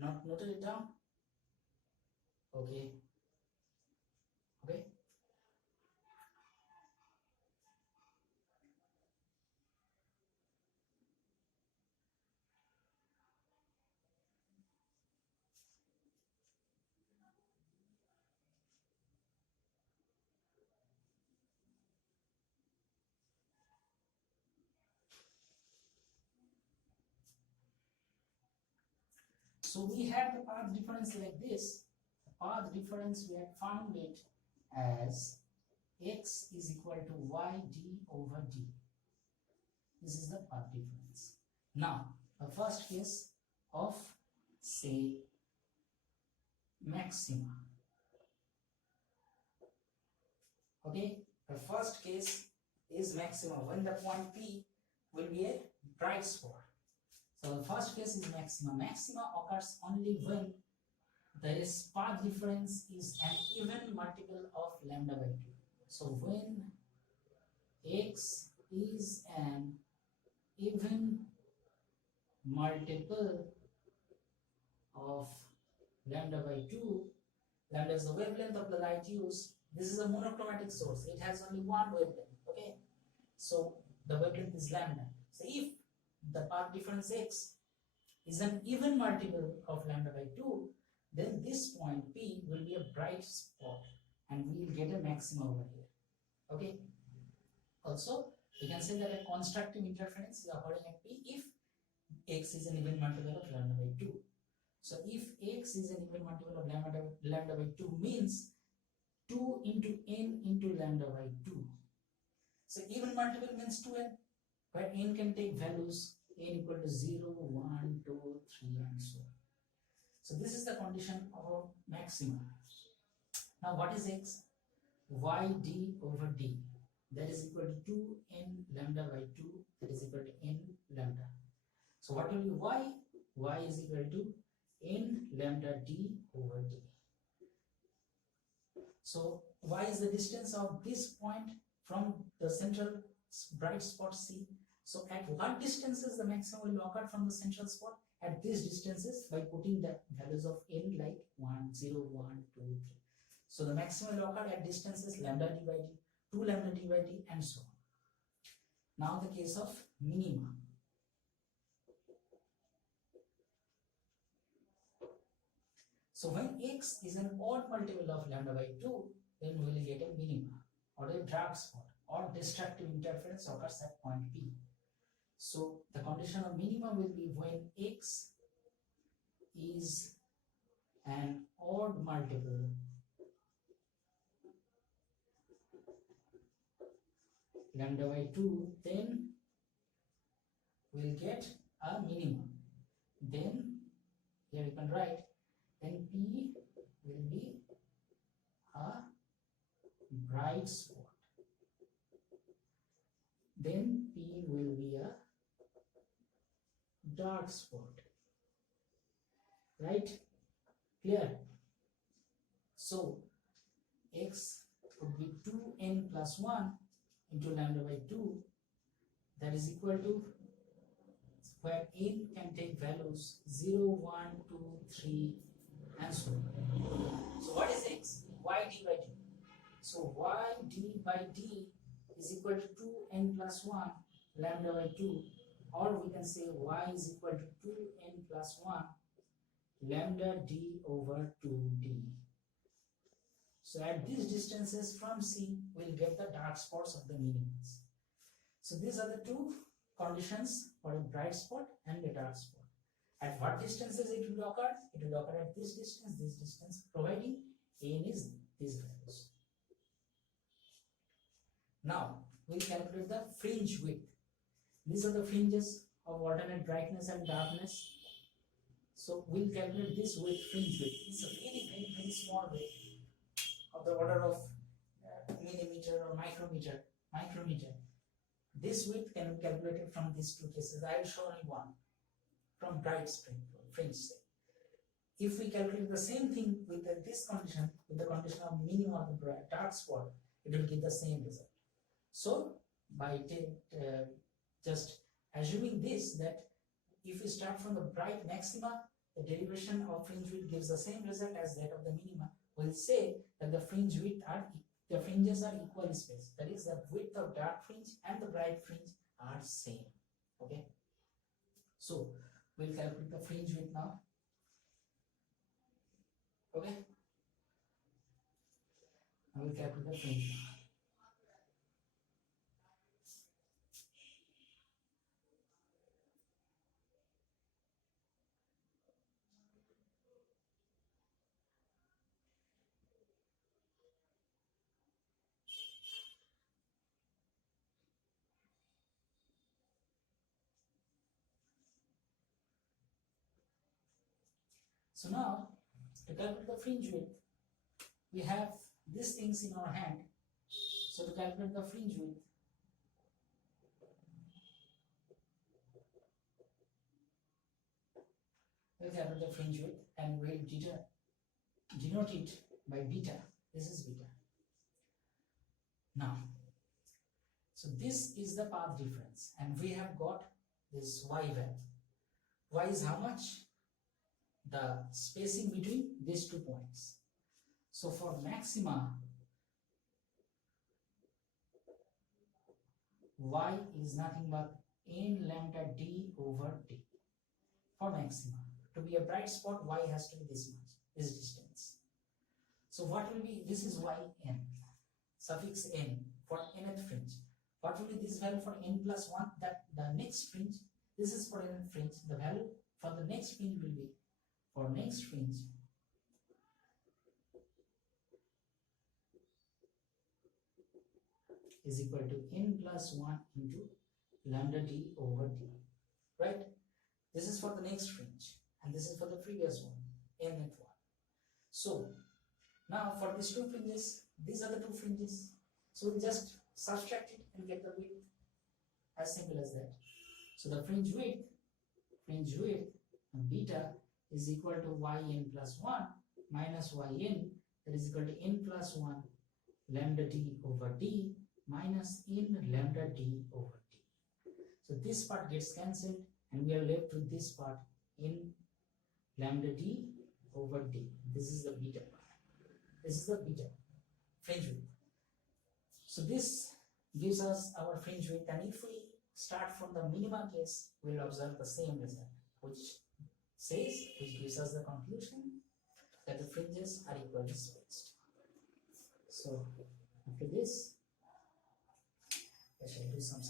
not noted it down? Okay. Okay. So we had the path difference like this. The path difference, we had found it as x is equal to y d over d. This is the path difference. Now, the first case of, say, maxima. Okay, the first case is maxima when the point P will be a bright spot. So the first case is maxima. Maxima occurs only when the path difference is an even multiple of lambda by 2. So when x is an even multiple of lambda by 2, lambda is the wavelength of the light used. This is a monochromatic source. It has only one wavelength. Okay, so the wavelength is lambda. So if the path difference x is an even multiple of lambda by 2, then this point P will be a bright spot and we will get a maxima over here. Okay. Also, we can say that a constructive interference is occurring at P if x is an even multiple of lambda by 2. So if x is an even multiple of lambda by 2 means 2 into n into lambda by 2. So even multiple means 2n, where n can take values n equal to 0, 1, 2, 3 and so on. So this is the condition of maxima. Now what is x? Yd over d, that is equal to 2n lambda by 2, that is equal to n lambda. So what will be y? Y is equal to n lambda d over d. So y is the distance of this point from the central bright spot C. So at what distances the maximum will occur from the central spot? At these distances by putting the values of n like 1, 0, 1, 2, 3. So the maximum will occur at distances lambda d by d, 2 lambda d by d and so on. Now the case of minima. So when x is an odd multiple of lambda by 2, then we will get a minima or a dark spot or destructive interference occurs at point P. So the condition of minima will be when x is an odd multiple lambda by 2, then we'll get a minimum. Then here you can write, then P will be a bright spot. Then P will be a dark spot. Right? Clear? So x would be 2n plus 1 into lambda by 2, that is equal to, where n can take values 0, 1, 2, 3 and so on. So what is x? Y d by d. So y d by d is equal to 2n plus 1 lambda by 2, or we can say y is equal to 2n plus 1 lambda d over 2d. So at these distances from C, we'll get the dark spots of the minimums. So these are the two conditions for a bright spot and a dark spot. At what distances it will occur? It will occur at this distance, providing n is these values. Now, we'll calculate the fringe width. These are the fringes of alternate brightness and darkness. So we'll calculate this width, fringe width. It's a very small width of the order of millimeter or micrometer. This width can be calculated from these two cases. I will show only one, from bright fringe. If we calculate the same thing with this condition, with the condition of minimum of the dark spot, it will give the same result. So by just assuming this, that if we start from the bright maxima, the derivation of fringe width gives the same result as that of the minima, we'll say that the fringes are equally spaced. That is, the width of dark fringe and the bright fringe are same. Okay. So we'll calculate the fringe width now. Okay. I will calculate the fringe width. So now, to calculate the fringe width, we have these things in our hand. So to calculate the fringe width, we'll calculate the fringe width and we'll denote it by beta. This is beta. Now, so this is the path difference, and we have got this y value. Y is how much? The spacing between these 2 points. So for maxima, y is nothing but n lambda d over d. For maxima, to be a bright spot, y has to be this much, this distance. So what will be, this is yn, suffix n for nth fringe. What will be this value for n plus 1? That the next fringe, this is for nth fringe, the value for the next fringe will be, for next fringe, is equal to n plus 1 into lambda d over d, right? This is for the next fringe, and this is for the previous one, nth one. So now for these 2 fringes, these are the 2 fringes. So we'll just subtract it and get the width, as simple as that. So the fringe width beta is equal to yn plus 1 minus yn, that is equal to n plus 1 lambda d over d minus n lambda d over d. So this part gets cancelled and we are left with this part, n lambda d over d. This is the beta part. This is the beta fringe width. So this gives us our fringe width, and if we start from the minima case, we will observe the same result, which gives us the conclusion that the fringes are equally spaced. So after this, I shall do some